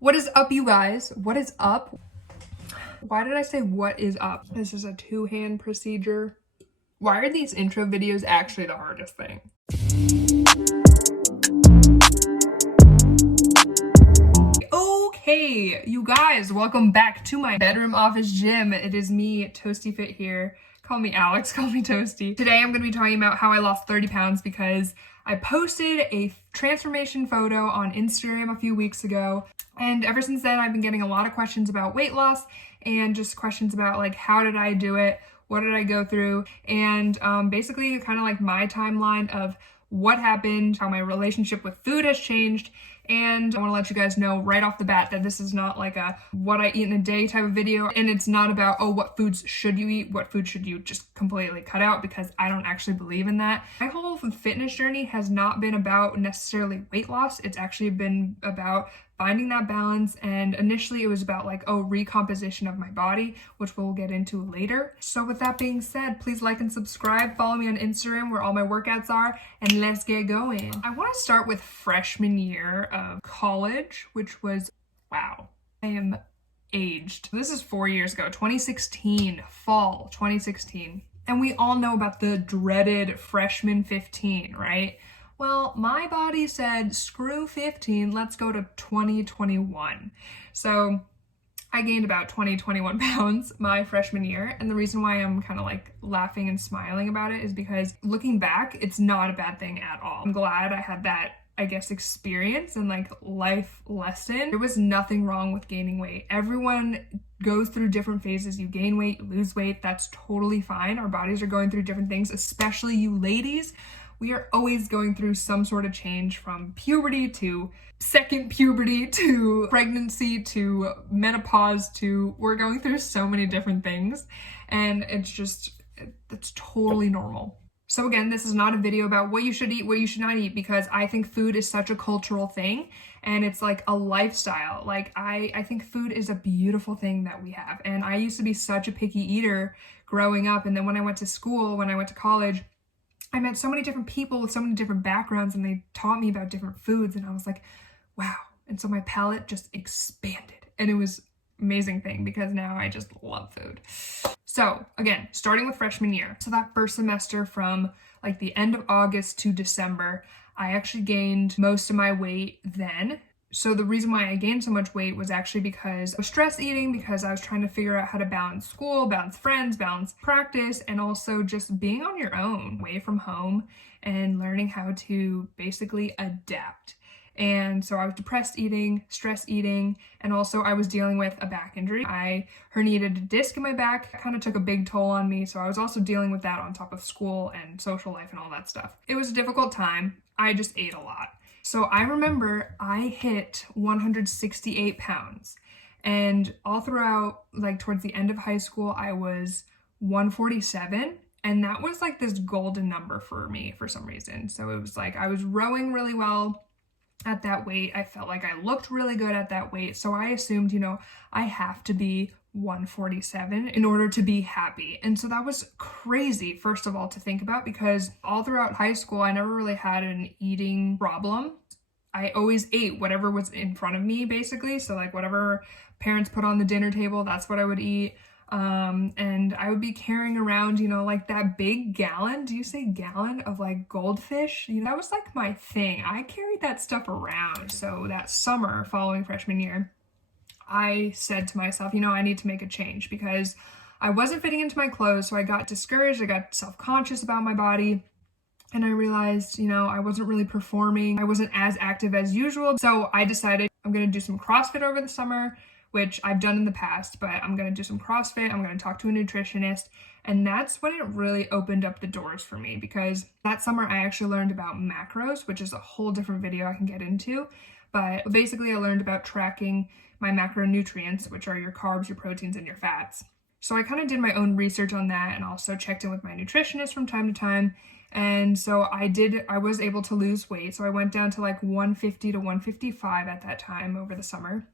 What is up, you guys? What is up? Why did I say what is up? This is a two-hand procedure. Why are these intro videos actually the hardest thing? Okay, you guys, welcome back to my bedroom office gym. It is me, Toasty Fit here. Call me Alex, call me Toasty. Today I'm going to be talking about how I lost 30 pounds because I posted a transformation photo on Instagram a few weeks ago. And ever since then, I've been getting a lot of questions about weight loss and just questions about like, how did I do it? What did I go through? And basically kind of like my timeline of what happened, how my relationship with food has changed. And I want to let you guys know right off the bat that this is not like a what I eat in a day type of video. And it's not about, oh, what foods should you eat? What food should you just completely cut out? Because I don't actually believe in that. My whole fitness journey has not been about necessarily weight loss. It's actually been about finding that balance. And initially it was about like, oh, recomposition of my body, which we'll get into later. So with that being said, please like and subscribe. Follow me on Instagram where all my workouts are, and let's get going. I want to start with freshman year of college, which was, wow, I am aged. This is 4 years ago, 2016, fall 2016. And we all know about the dreaded freshman 15, right? Well, my body said, screw 15, let's go to 2021. So I gained about 21 pounds my freshman year. And the reason why I'm kind of like laughing and smiling about it is because looking back, it's not a bad thing at all. I'm glad I had that, I guess, experience and like life lesson. There was nothing wrong with gaining weight. Everyone goes through different phases. You gain weight, you lose weight, that's totally fine. Our bodies are going through different things, especially you ladies. We are always going through some sort of change, from puberty to second puberty to pregnancy to menopause to we're going through so many different things, and it's totally normal. So again, this is not a video about what you should eat, what you should not eat, because I think food is such a cultural thing and it's like a lifestyle. Like I think food is a beautiful thing that we have. And I used to be such a picky eater growing up. And then when I went to school, when I went to college, I met so many different people with so many different backgrounds, and they taught me about different foods, and I was like, wow. And so my palate just expanded, and it was an amazing thing because now I just love food. So again, starting with freshman year. So that first semester from like the end of August to December, I actually gained most of my weight then. So the reason why I gained so much weight was actually because of stress eating, because I was trying to figure out how to balance school, balance friends, balance practice, and also just being on your own, away from home, and learning how to basically adapt. And so I was depressed eating, stress eating, and also I was dealing with a back injury. I herniated a disc in my back. It kind of took a big toll on me. So I was also dealing with that on top of school and social life and all that stuff. It was a difficult time. I just ate a lot. So I remember I hit 168 pounds, and all throughout, like towards the end of high school, I was 147. And that was like this golden number for me for some reason. So it was like I was rowing really well at that weight. I felt like I looked really good at that weight. So I assumed, I have to be 147 in order to be happy. And so that was crazy, first of all, to think about, because all throughout high school, I never really had an eating problem. I always ate whatever was in front of me, basically. So like whatever parents put on the dinner table, that's what I would eat. And I would be carrying around, like that big gallon, do you say gallon, of like goldfish? That was like my thing. I carried that stuff around. So that summer following freshman year, I said to myself, I need to make a change because I wasn't fitting into my clothes. So I got discouraged. I got self-conscious about my body. And I realized, I wasn't really performing. I wasn't as active as usual. So I decided I'm going to do some CrossFit over the summer, which I've done in the past, but I'm going to do some CrossFit. I'm going to talk to a nutritionist. And that's when it really opened up the doors for me, because that summer I actually learned about macros, which is a whole different video I can get into. But basically I learned about tracking my macronutrients, which are your carbs, your proteins, and your fats. So I kind of did my own research on that and also checked in with my nutritionist from time to time. And so I was able to lose weight. So I went down to like 150 to 155 at that time over the summer.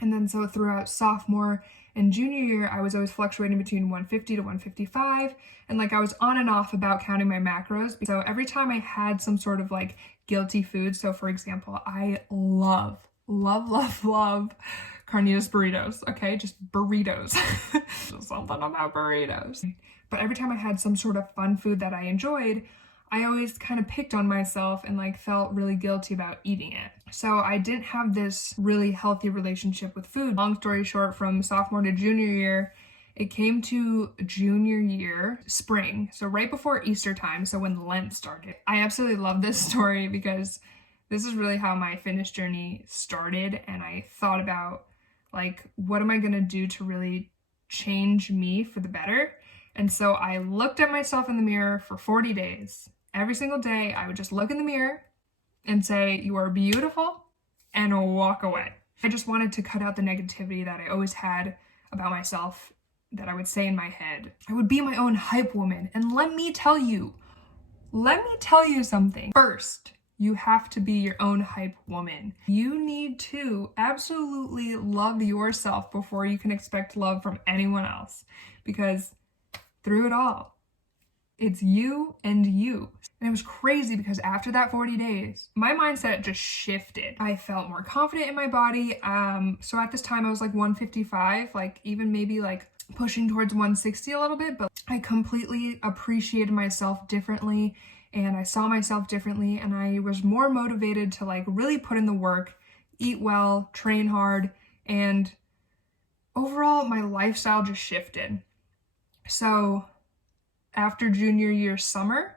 And then so throughout sophomore and junior year, I was always fluctuating between 150 to 155. And like I was on and off about counting my macros. So every time I had some sort of like guilty food. So for example, I love love, love, love carnitas burritos, okay? Just burritos. Just something about burritos. But every time I had some sort of fun food that I enjoyed, I always kind of picked on myself and like felt really guilty about eating it. So I didn't have this really healthy relationship with food. Long story short, from sophomore to junior year, it came to junior year, spring, so right before Easter time, so when Lent started. I absolutely love this story because this is really how my fitness journey started, and I thought about like, what am I gonna do to really change me for the better? And so I looked at myself in the mirror for 40 days. Every single day, I would just look in the mirror and say, "You are beautiful," and walk away. I just wanted to cut out the negativity that I always had about myself, that I would say in my head. I would be my own hype woman. And let me tell you something. First, you have to be your own hype woman. You need to absolutely love yourself before you can expect love from anyone else. Because through it all, it's you and you. And it was crazy because after that 40 days, my mindset just shifted. I felt more confident in my body. So at this time I was like 155, like even maybe like pushing towards 160 a little bit, but I completely appreciated myself differently and I saw myself differently, and I was more motivated to like really put in the work, eat well, train hard, and overall my lifestyle just shifted. So after junior year summer,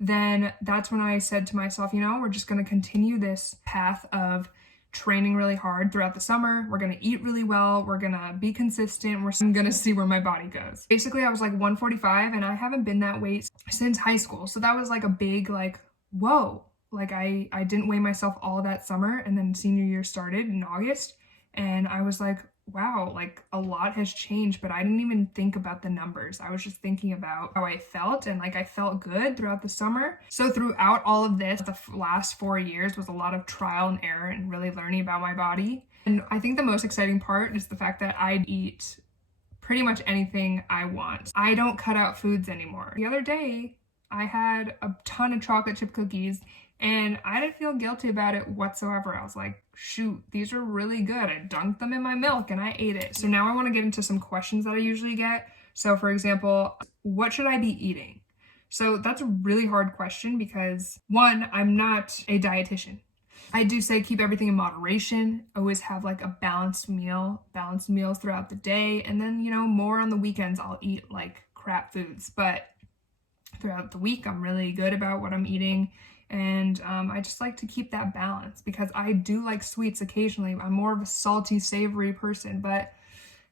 then that's when I said to myself, you know, we're just going to continue this path of training really hard throughout the summer. We're going to eat really well. We're going to be consistent. I'm going to see where my body goes. Basically, I was like 145 and I haven't been that weight since high school. So that was like a big like, whoa, like I didn't weigh myself all that summer, and then senior year started in August and I was like, wow, like a lot has changed, but I didn't even think about the numbers. I was just thinking about how I felt, and like I felt good throughout the summer. So throughout all of this, the last 4 years was a lot of trial and error and really learning about my body. And I think the most exciting part is the fact that I eat pretty much anything I want. I don't cut out foods anymore. The other day, I had a ton of chocolate chip cookies and I didn't feel guilty about it whatsoever. I was like, shoot, these are really good. I dunked them in my milk and I ate it. So now I want to get into some questions that I usually get. So for example, what should I be eating? So that's a really hard question because one, I'm not a dietitian. I do say keep everything in moderation, always have like a balanced meals throughout the day. And then, you know, more on the weekends, I'll eat like crap foods. But throughout the week, I'm really good about what I'm eating. And I just like to keep that balance because I do like sweets occasionally. I'm more of a salty, savory person, but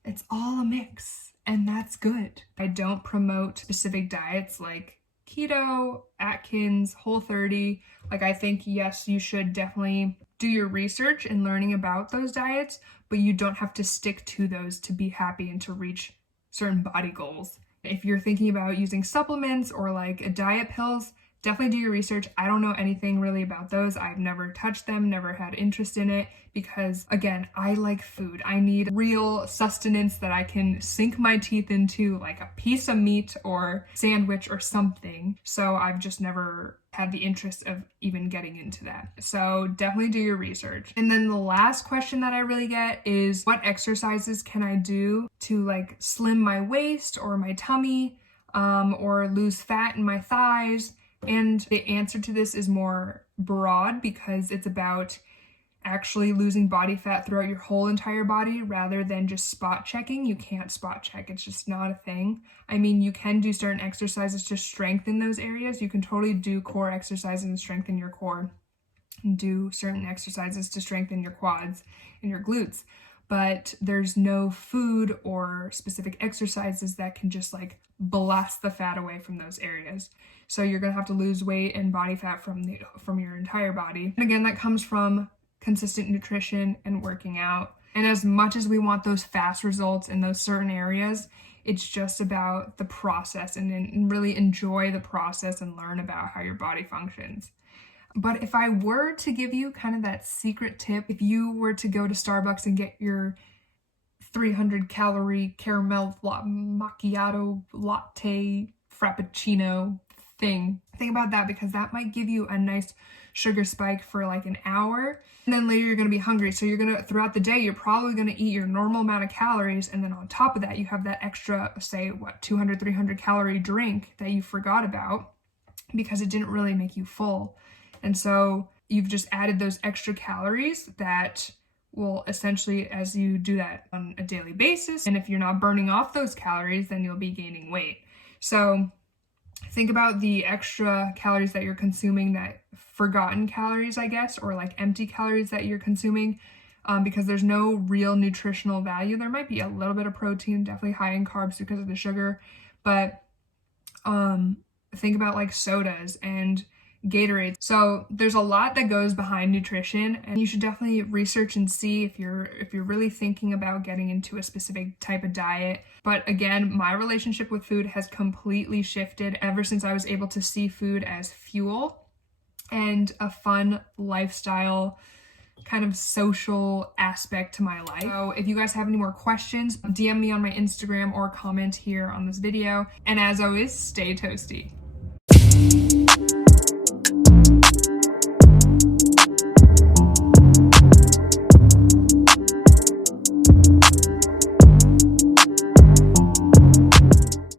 it's all a mix and that's good. I don't promote specific diets like keto, Atkins, Whole30. Like I think, yes, you should definitely do your research in learning about those diets, but you don't have to stick to those to be happy and to reach certain body goals. If you're thinking about using supplements or like diet pills, definitely do your research. I don't know anything really about those. I've never touched them, never had interest in it because, again, I like food. I need real sustenance that I can sink my teeth into, like a piece of meat or sandwich or something. So I've just never had the interest of even getting into that. So definitely do your research. And then the last question that I really get is, what exercises can I do to like slim my waist or my tummy or lose fat in my thighs? And the answer to this is more broad because it's about actually losing body fat throughout your whole entire body rather than just spot checking. You can't spot check. It's just not a thing. I mean, you can do certain exercises to strengthen those areas. You can totally do core exercises and strengthen your core and do certain exercises to strengthen your quads and your glutes. But there's no food or specific exercises that can just like blast the fat away from those areas. So you're gonna have to lose weight and body fat from your entire body. And again, that comes from consistent nutrition and working out. And as much as we want those fast results in those certain areas, it's just about the process and really enjoy the process and learn about how your body functions. But if I were to give you kind of that secret tip, if you were to go to Starbucks and get your 300 calorie caramel macchiato latte frappuccino thing. Think about that, because that might give you a nice sugar spike for like an hour, and then later you're going to be hungry. So you're going to, throughout the day, you're probably going to eat your normal amount of calories, and then on top of that you have that extra, say, 200, 300 calorie drink that you forgot about because it didn't really make you full. And so you've just added those extra calories that will essentially, as you do that on a daily basis, and if you're not burning off those calories, then you'll be gaining weight. So think about the extra calories that you're consuming, that forgotten calories, I guess, or like empty calories that you're consuming, because there's no real nutritional value. There might be a little bit of protein, definitely high in carbs because of the sugar, but think about like sodas and Gatorade. So there's a lot that goes behind nutrition, and you should definitely research and see if you're really thinking about getting into a specific type of diet. But again, my relationship with food has completely shifted ever since I was able to see food as fuel and a fun lifestyle, kind of social aspect to my life. So if you guys have any more questions, DM me on my Instagram or comment here on this video. And as always, stay toasty.